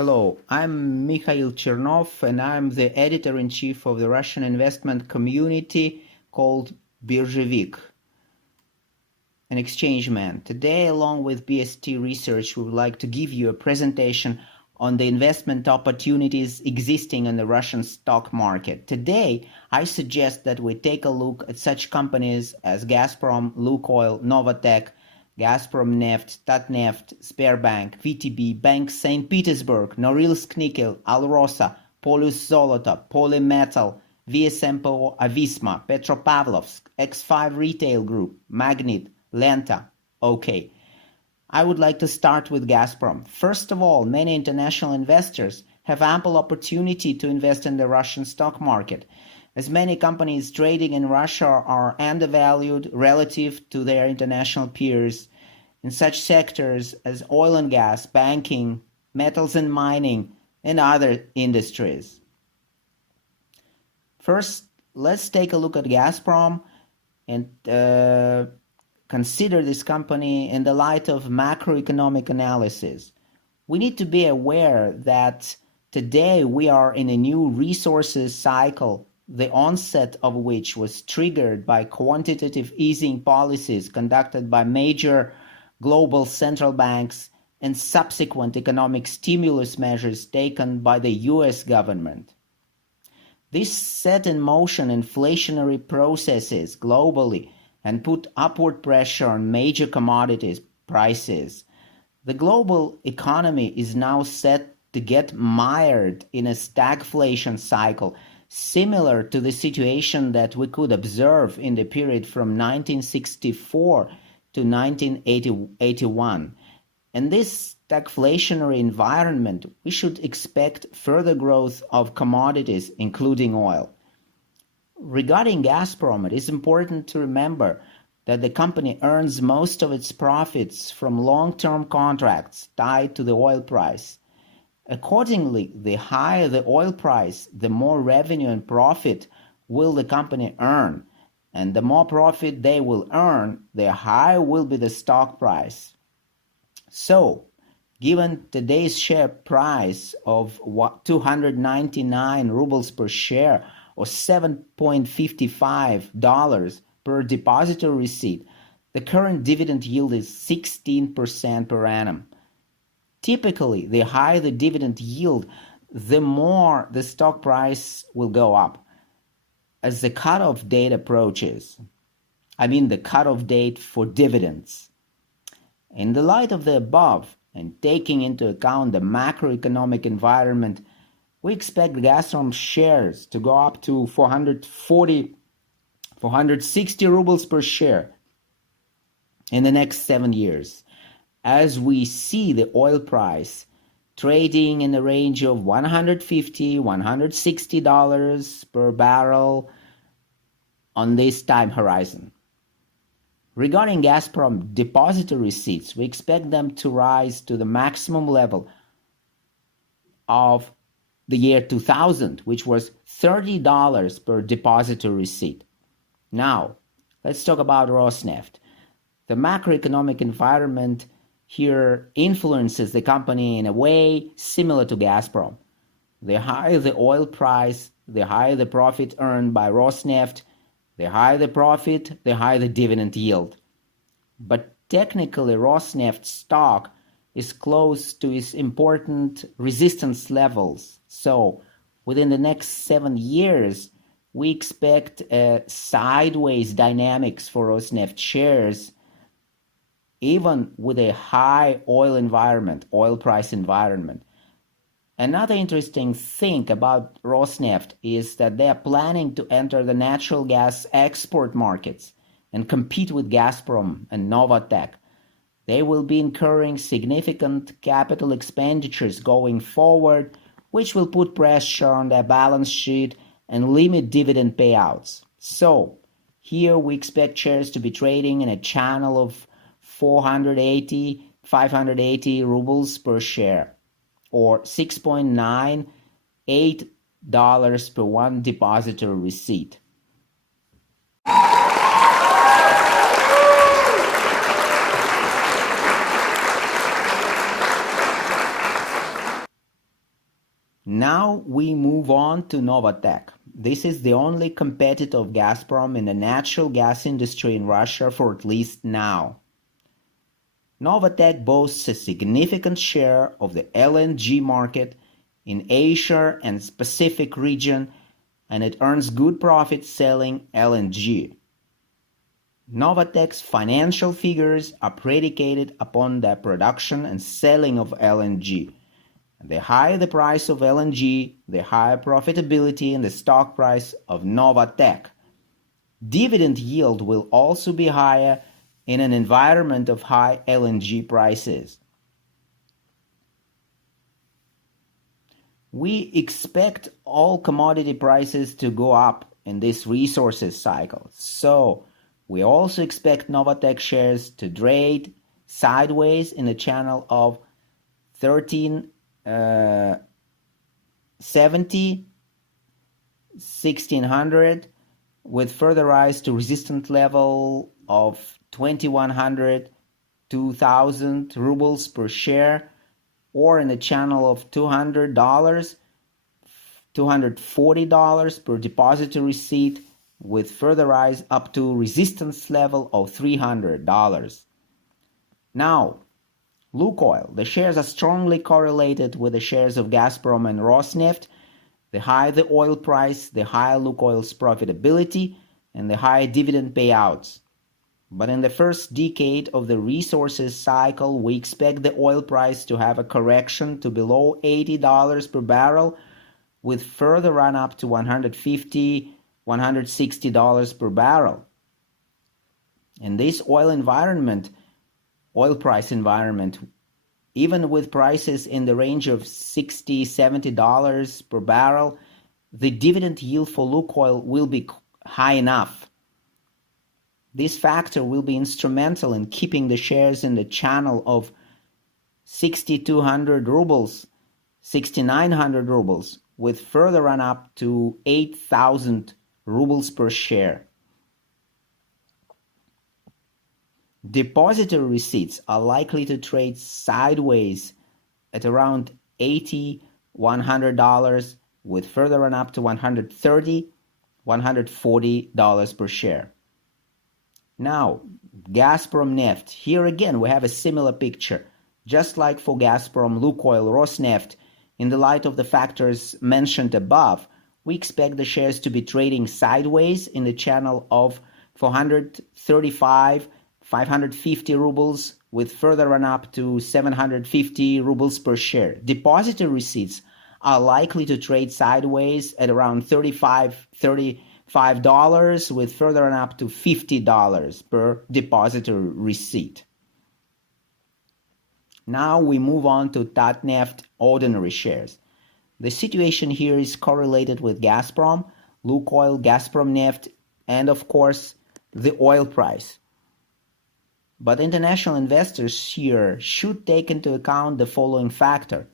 Hello, I'm Mikhail Chernov and I'm the editor-in-chief of the Russian investment community called Birzhevik, an exchange man. Today, along with BST Research, we would like to give you a presentation on the investment opportunities existing in the Russian stock market. Today, I suggest that we take a look at such companies as Gazprom, Lukoil, Novatek, Gazpromneft, Tatneft, Sberbank, VTB, Bank Saint-Petersburg, Norilsk Nickel, Alrosa, Polyus Zoloto, Polymetall, VSMPO AVISTA, Petropavlovsk, X5 Retail Group, Magnit, Lenta, Okey. I would like to start with Gazprom. First of all, many international investors have ample opportunity to invest in the Russian stock market, as many companies trading in Russia are undervalued relative to their international peers in such sectors as oil and gas, banking, metals and mining, and other industries. First, let's take a look at Gazprom and consider this company in the light of macroeconomic analysis. We need to be aware that today we are in a new resources cycle, the onset of which was triggered by quantitative easing policies conducted by major global central banks and subsequent economic stimulus measures taken by the US government. This set in motion inflationary processes globally and put upward pressure on major commodities prices. The global economy is now set to get mired in a stagflation cycle, similar to the situation that we could observe in the period from 1964 to 1981. In this stagflationary environment, we should expect further growth of commodities, including oil. Regarding Gazprom, it is important to remember that the company earns most of its profits from long-term contracts tied to the oil price. Accordingly, the higher the oil price, the more revenue and profit will the company earn, and the more profit they will earn, the higher will be the stock price. So, given today's share price of 299 rubles per share or $7.55 per depository receipt, the current dividend yield is 16% per annum. Typically, the higher the dividend yield, the more the stock price will go up. As the cutoff date approaches, the cutoff date for dividends. In the light of the above, and taking into account the macroeconomic environment, we expect Gazprom shares to go up to 460 rubles per share in the next 7 years, as we see the oil price trading in the range of $150, $160 per barrel on this time horizon. Regarding Gazprom depository receipts, we expect them to rise to the maximum level of the year 2000, which was $30 per depository receipt. Now, let's talk about Rosneft. The macroeconomic environment here influences the company in a way similar to Gazprom. The higher the oil price, the higher the profit earned by Rosneft, the higher the profit, the higher the dividend yield. But technically, Rosneft stock is close to its important resistance levels. So, within the next 7 years, we expect sideways dynamics for Rosneft shares, even with a high oil price environment. Another interesting thing about Rosneft is that they are planning to enter the natural gas export markets and compete with Gazprom and Novatek. They will be incurring significant capital expenditures going forward, which will put pressure on their balance sheet and limit dividend payouts. So, here we expect shares to be trading in a channel of 580 rubles per share, or $6.98 per one depository receipt. Now we move on to Novatek. This is the only competitor of Gazprom in the natural gas industry in Russia for at least now. Novatek boasts a significant share of the LNG market in Asia and Pacific region, and it earns good profits selling LNG. Novatek's financial figures are predicated upon the production and selling of LNG. The higher the price of LNG, the higher profitability in the stock price of Novatek. Dividend yield will also be higher in an environment of high LNG prices. We expect all commodity prices to go up in this resources cycle, so we also expect Novatek shares to trade sideways in a channel of 1370, 1600, with further rise to resistance level of 2100, 2000 rubles per share, or in a channel of $200, $240 per depository receipt, with further rise up to resistance level of $300. Now, Lukoil. The shares are strongly correlated with the shares of Gazprom and Rosneft. The higher the oil price, the higher Lukoil's profitability and the higher dividend payouts. But in the first decade of the resources cycle, we expect the oil price to have a correction to below $80 per barrel, with further run up to $150, $160 per barrel. In this oil price environment, even with prices in the range of $60, $70 per barrel, the dividend yield for Lukoil will be high enough. This factor will be instrumental in keeping the shares in the channel of 6,200 rubles, 6,900 rubles, with further run up to 8,000 rubles per share. Depository receipts are likely to trade sideways at around $80, $100, with further run up to $130, $140 per share. Now, Gazpromneft. Here again we have a similar picture. Just like for Gazprom, Lukoil, Rosneft, in the light of the factors mentioned above, we expect the shares to be trading sideways in the channel of 435, 550 rubles, with further run up to 750 rubles per share. Depository receipts are likely to trade sideways at around $35, with further run up to $50 per depository receipt. Now we move on to Tatneft ordinary shares. The situation here is correlated with Gazprom, Lukoil, Gazpromneft, and of course the oil price. But international investors here should take into account the following factor.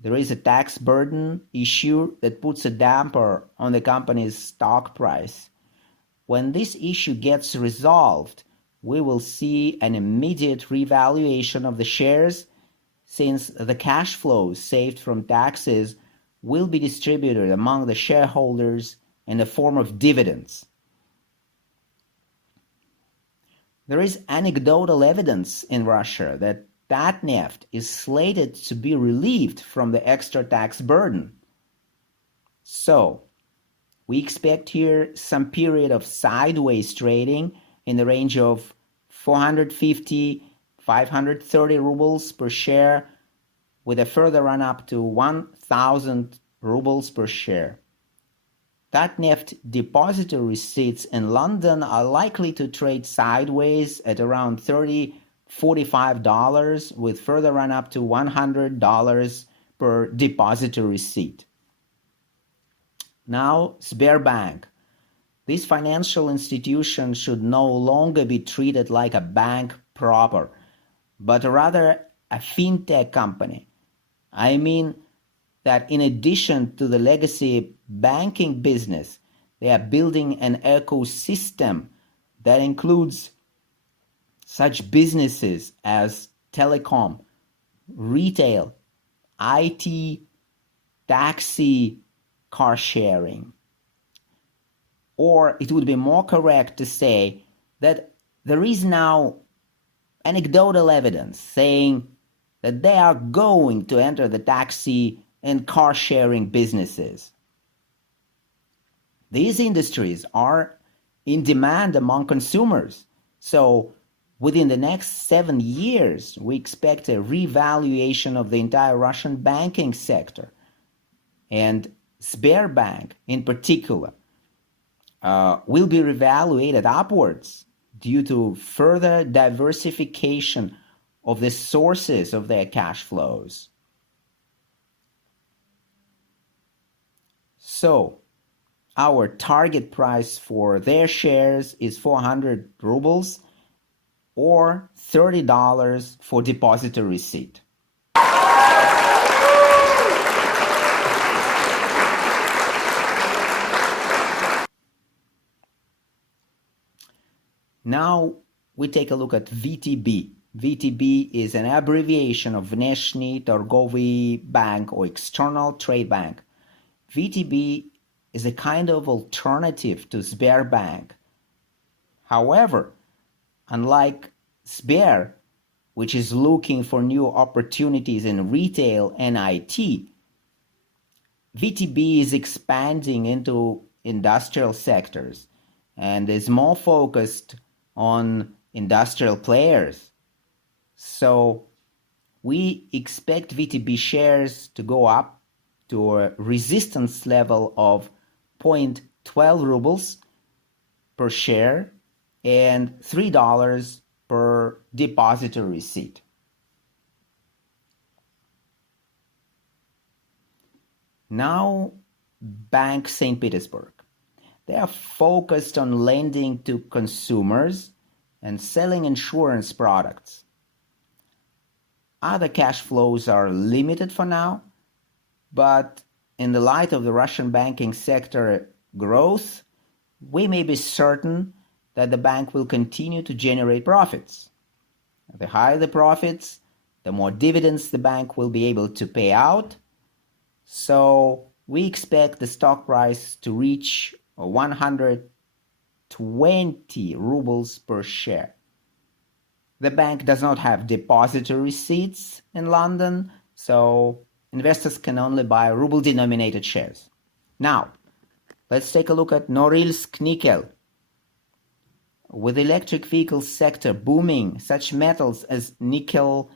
There is a tax burden issue that puts a damper on the company's stock price. When this issue gets resolved, we will see an immediate revaluation of the shares, since the cash flows saved from taxes will be distributed among the shareholders in the form of dividends. There is anecdotal evidence in Russia that Tatneft is slated to be relieved from the extra tax burden. So, we expect here some period of sideways trading in the range of 450, 530 rubles per share, with a further run up to 1,000 rubles per share. Tatneft depository receipts in London are likely to trade sideways at around $30, $45, with further run up to $100 per depository receipt. Now, Sberbank. This financial institution should no longer be treated like a bank proper, but rather a fintech company. I mean that in addition to the legacy banking business, they are building an ecosystem that includes such businesses as telecom, retail, IT, taxi car sharing. Or it would be more correct to say that there is now anecdotal evidence saying that they are going to enter the taxi and car sharing businesses. These industries are in demand among consumers. So within the next 7 years, we expect a revaluation of the entire Russian banking sector. And Sberbank in particular will be revaluated upwards due to further diversification of the sources of their cash flows. So, our target price for their shares is 400 rubles or $30 for depositor receipt. Now we take a look at VTB. VTB is an abbreviation of Внешний торговый bank or external trade bank. VTB is a kind of alternative to Sberbank. However, unlike Sber, which is looking for new opportunities in retail and IT, VTB is expanding into industrial sectors and is more focused on industrial players. So we expect VTB shares to go up to a resistance level of 0.12 rubles per share and $3 per depositor receipt. Now, Bank Saint Petersburg. They are focused on lending to consumers and selling insurance products. Other cash flows are limited for now, but in the light of the Russian banking sector growth, we may be certain that the bank will continue to generate profits. The higher the profits, the more dividends the bank will be able to pay out. So we expect the stock price to reach 120 rubles per share. The bank does not have depository receipts in London, so investors can only buy ruble-denominated shares. Now, let's take a look at Norilsk Nickel. With the electric vehicle sector booming, such metals as nickel,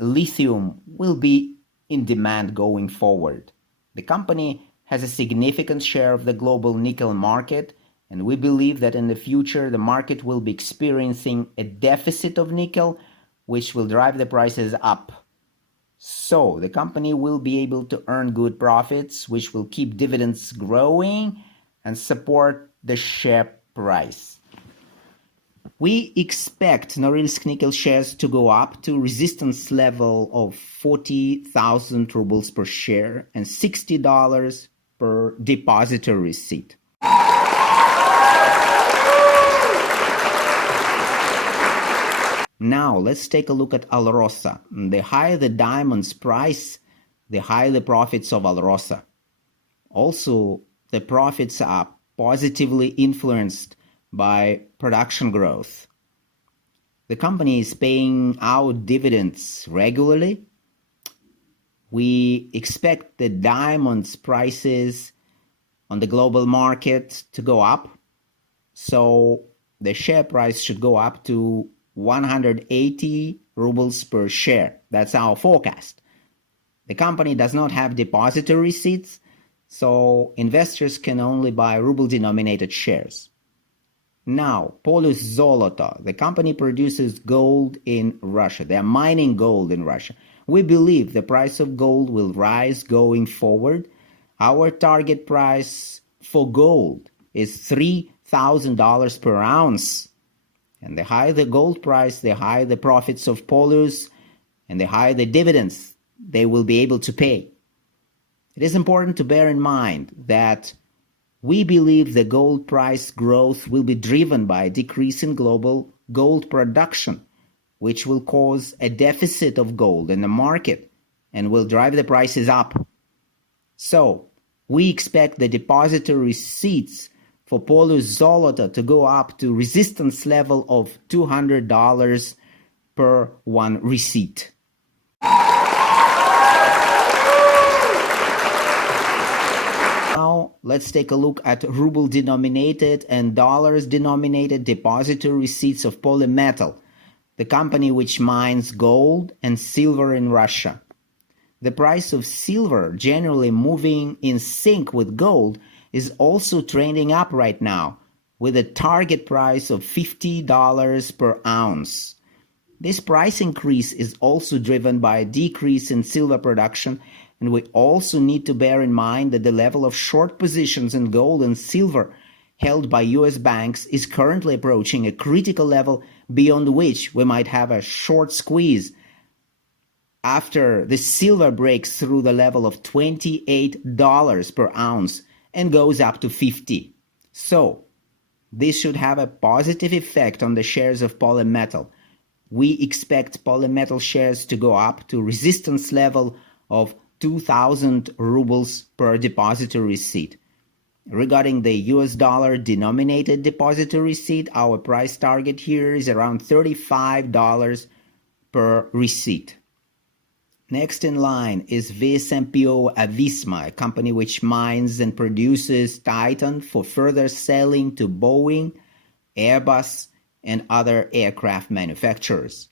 lithium will be in demand going forward. The company has a significant share of the global nickel market, and we believe that in the future the market will be experiencing a deficit of nickel, which will drive the prices up. So the company will be able to earn good profits, which will keep dividends growing and support the share price. We expect Norilsk Nickel shares to go up to resistance level of 40,000 rubles per share and $60 per depositor receipt. Now let's take a look at Alrosa. The higher the diamond's price, the higher the profits of Alrosa. Also, the profits are positively influenced by production growth. The company is paying out dividends regularly. We expect the diamond's prices on the global market to go up, so the share price should go up to 180 rubles per share. That's our forecast. The company does not have depository receipts, so investors can only buy ruble-denominated shares. Now, Polyus Zoloto. The company produces gold in Russia. They are mining gold in Russia. We believe the price of gold will rise going forward. Our target price for gold is $3,000 per ounce. And the higher the gold price, the higher the profits of Polyus, and the higher the dividends they will be able to pay. It is important to bear in mind that we believe the gold price growth will be driven by a decrease in global gold production, which will cause a deficit of gold in the market and will drive the prices up. So, we expect the depository receipts for Polyus Zoloto to go up to resistance level of $200 per one receipt. Now, let's take a look at ruble-denominated and dollars-denominated depository receipts of Polymetall, the company which mines gold and silver in Russia. The price of silver, generally moving in sync with gold, is also trending up right now, with a target price of $50 per ounce. This price increase is also driven by a decrease in silver production, and we also need to bear in mind that the level of short positions in gold and silver held by US banks is currently approaching a critical level beyond which we might have a short squeeze after the silver breaks through the level of $28 per ounce and goes up to $50. So, this should have a positive effect on the shares of Polymetall. We expect Polymetall shares to go up to resistance level of 2,000 rubles per depository receipt. Regarding the US dollar denominated depository receipt, our price target here is around $35 per receipt. Next in line is VSMPO AVISTA, a company which mines and produces Titan for further selling to Boeing, Airbus, and other aircraft manufacturers.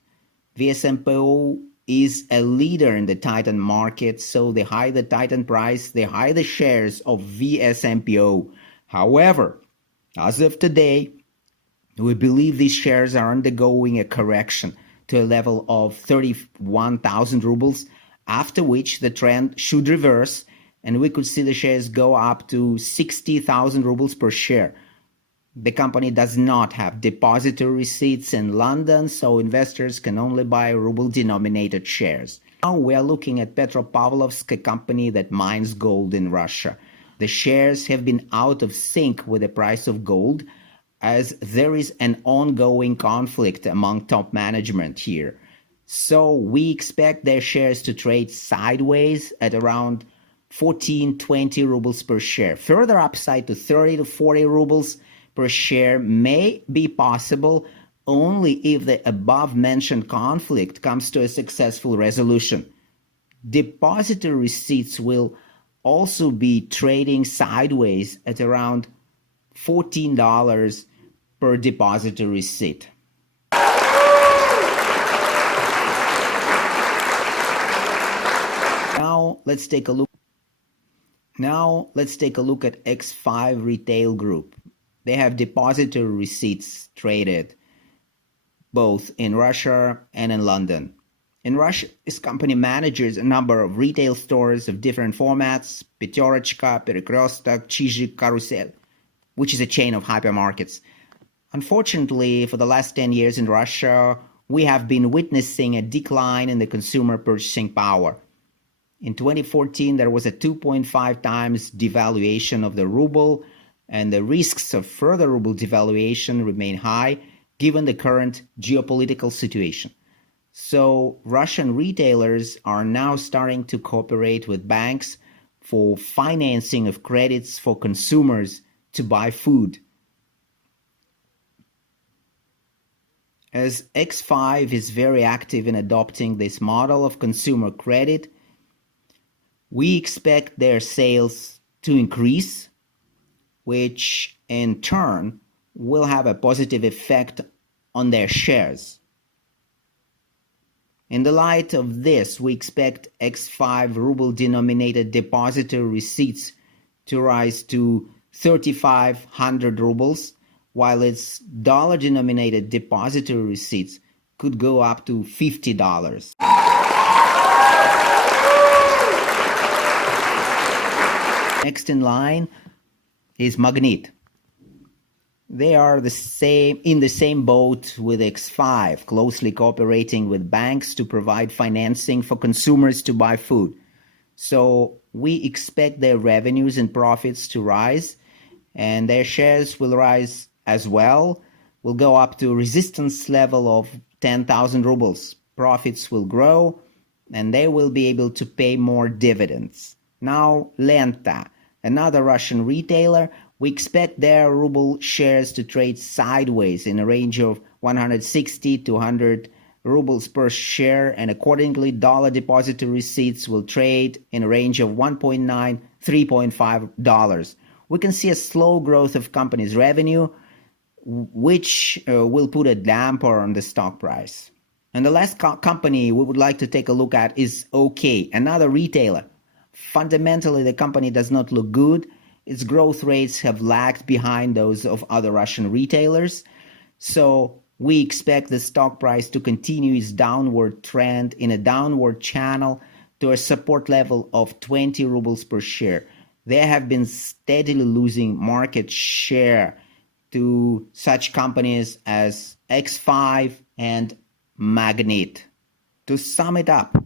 VSMPO is a leader in the Titan market, so the higher the Titan price, the higher the shares of VSMPO. However, as of today, we believe these shares are undergoing a correction to a level of 31,000 rubles, after which the trend should reverse and we could see the shares go up to 60,000 rubles per share. The company does not have depository receipts in London, so investors can only buy ruble-denominated shares. Now we are looking at Petropavlovsk, a company that mines gold in Russia. The shares have been out of sync with the price of gold, as there is an ongoing conflict among top management here. So we expect their shares to trade sideways at around 14-20 rubles per share. Further upside to 30 to 40 rubles per share may be possible only if the above-mentioned conflict comes to a successful resolution. Depository receipts will also be trading sideways at around $14 per depository receipt. Now let's take a look at X5 Retail Group. They have depository receipts traded both in Russia and in London. In Russia, this company manages a number of retail stores of different formats: Peterochka, Перекресток, Чижик, Карусель, which is a chain of hypermarkets. Unfortunately, for the last 10 years in Russia, we have been witnessing a decline in the consumer purchasing power. In 2014, there was a 2.5 times devaluation of the ruble, and the risks of further ruble devaluation remain high given the current geopolitical situation. So Russian retailers are now starting to cooperate with banks for financing of credits for consumers to buy food. As X5 is very active in adopting this model of consumer credit, we expect their sales to increase, which in turn will have a positive effect on their shares. In the light of this, we expect X5 ruble-denominated depository receipts to rise to 3,500 rubles, while its dollar-denominated depository receipts could go up to $50. Next in line is Magnit. They are in the same boat with X5, closely cooperating with banks to provide financing for consumers to buy food. So we expect their revenues and profits to rise, and their shares will rise as well, will go up to a resistance level of 10,000 rubles. Profits will grow, and they will be able to pay more dividends. Now Lenta, another Russian retailer. We expect their ruble shares to trade sideways in a range of 160 to 100 rubles per share, and accordingly dollar depository receipts will trade in a range of $1.9 $3.5. We can see a slow growth of companies' revenue, which will put a damper on the stock price. And the last company we would like to take a look at is Okey, another retailer. Fundamentally, the company does not look good. Its growth rates have lagged behind those of other Russian retailers. So we expect the stock price to continue its downward trend in a downward channel to a support level of 20 rubles per share. They have been steadily losing market share to such companies as X5 and Magnit. To sum it up,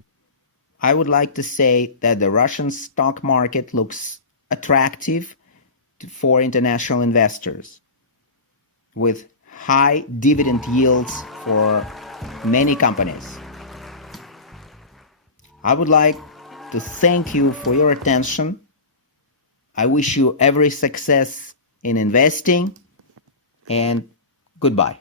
I would like to say that the Russian stock market looks attractive for international investors, with high dividend yields for many companies. I would like to thank you for your attention. I wish you every success in investing, and goodbye.